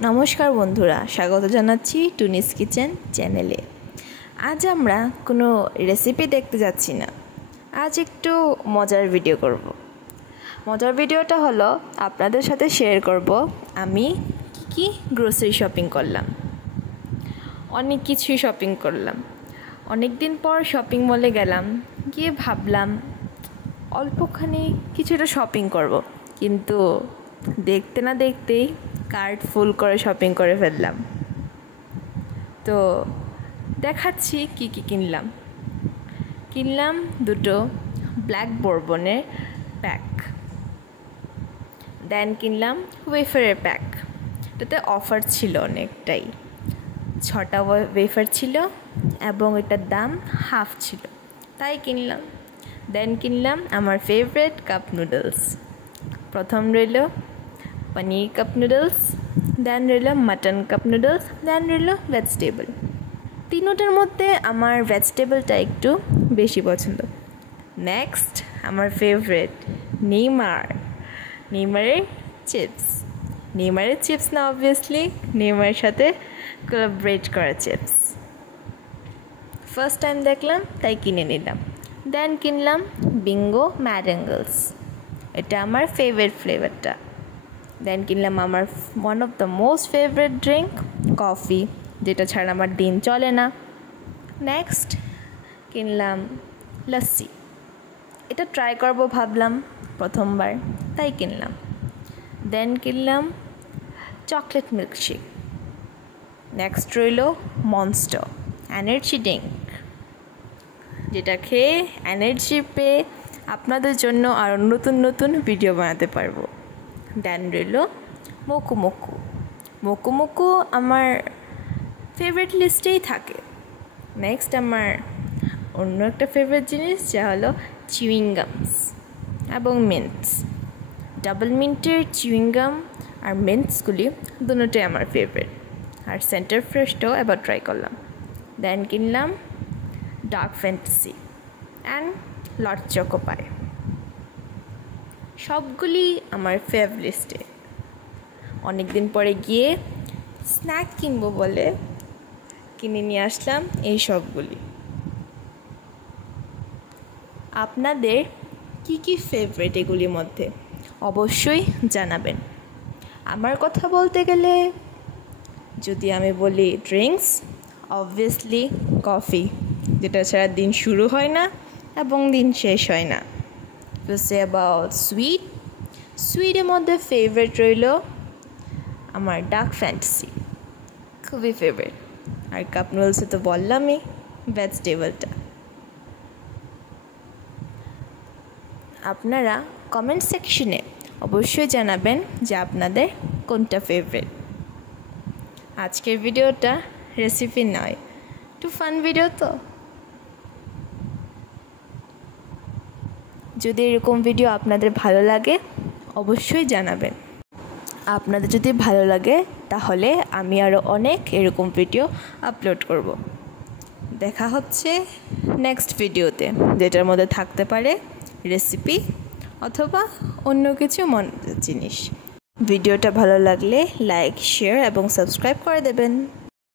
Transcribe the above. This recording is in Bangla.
নমস্কার বন্ধুরা, স্বাগত জানাচ্ছি টুনিস কিচেন চ্যানেলে। আজ আমরা কোনো রেসিপি দেখতে যাচ্ছি না, আজ একটু মজার ভিডিও করব। মজার ভিডিওটা হলো আপনাদের সাথে শেয়ার করব আমি কি গ্রোসারি শপিং করলাম। অনেক কিছুই শপিং করলাম। অনেক দিন পর শপিং মলে গেলাম, গিয়ে ভাবলাম অল্পখানি কিছুটা শপিং করব, কিন্তু দেখতে না দেখতেই কার্ট ফুল করে শপিং করে ফেললাম। তো দেখাচ্ছি কি কিনলাম দুটো ব্ল্যাক বোরবনের প্যাক, দেন কিনলাম ওয়েফারের প্যাক। এটাতে অফার ছিল অনেকটাই, 6টা ওয়েফার ছিল এবং এটার দাম হাফ ছিল, তাই কিনলাম। দেন কিনলাম আমার ফেভারিট কাপ নুডলস। প্রথম রইল পনির কাপ নুডলস, দেন রইল মাটন কাপ নুডলস, দেন রইল ভেজিটেবল। তিনোটার মধ্যে আমার ভেজিটেবলটা একটু বেশি পছন্দ। নেক্সট আমার ফেভারিট নেইমারের চিপস না, অবভিয়াসলি নেইমারের সাথে কোলাবরেট করা চিপস। ফার্স্ট টাইম দেখলাম তাই কিনে নিলাম। দেন কিনলাম বিঙ্গো ম্যাডেঙ্গলস, এটা আমার ফেভারিট ফ্লেভারটা। দেন কিনলাম আমার one of the most favourite drink coffee, যেটা ছাড়া আমার দিন চলে না। নেক্সট কিনলাম লস্যি, এটা ট্রাই করবো ভাবলাম প্রথমবার, তাই কিনলাম। দেন কিনলাম চকলেট মিল্কশেক। নেক্সট রইল মনস্টার এনার্জি ড্রিঙ্ক, যেটা খেয়ে এনার্জি পেয়ে আপনাদের জন্য আরও নতুন নতুন ভিডিও বানাতে পারবো। দেন রইল মোকো আমার ফেভারিট লিস্টেই থাকে। নেক্সট আমার অন্য একটা ফেভারিট জিনিস, যা হলো চুইংগামস এবং মিন্টস। ডাবল মিন্টের চুইংগাম আর মিন্টসগুলি দুটোই আমার ফেভারিট। আর সেন্টার ফ্রেশটাও এবার ট্রাই করলাম। দেন কিনলাম dark fantasy and lot choco পাই। সবগুলি আমার ফেভারিট লিস্টে। অনেক দিন পরে গিয়ে স্ন্যাক কিনবো বলে কিনে নিয়ে আসলাম এই সবগুলি। আপনাদের কি ফেভারিট এগুলির মধ্যে অবশ্যই জানাবেন। আমার কথা বলতে গেলে যদি আমি বলি ড্রিঙ্কস, অবভিয়াসলি কফি, যেটা ছাড়া দিন শুরু হয় না এবং দিন শেষ হয় না। টু সে অ্যাবাউট সুইটের মধ্যে ফেভারিট রইল আমার ডার্ক ফ্যান্টাসি, খুবই ফেভারিট। আর কাপ নুডলসে তো বললামই, ভেজিটেবলটা। আপনারা কমেন্ট সেকশনে অবশ্যই জানাবেন যে আপনাদের কোনটা ফেভারিট। আজকের ভিডিওটা রেসিপি নয়, একটু ফান ভিডিও। তো যদি এরকম ভিডিও আপনাদের ভালো লাগে অবশ্যই জানাবেন। আপনাদের যদি ভালো লাগে তাহলে আমি আরও অনেক এরকম ভিডিও আপলোড করব। দেখা হচ্ছে নেক্সট ভিডিওতে, যেটার মধ্যে থাকতে পারে রেসিপি অথবা অন্য কিছু মজার জিনিস। ভিডিওটা ভালো লাগলে লাইক, শেয়ার এবং সাবস্ক্রাইব করে দেবেন।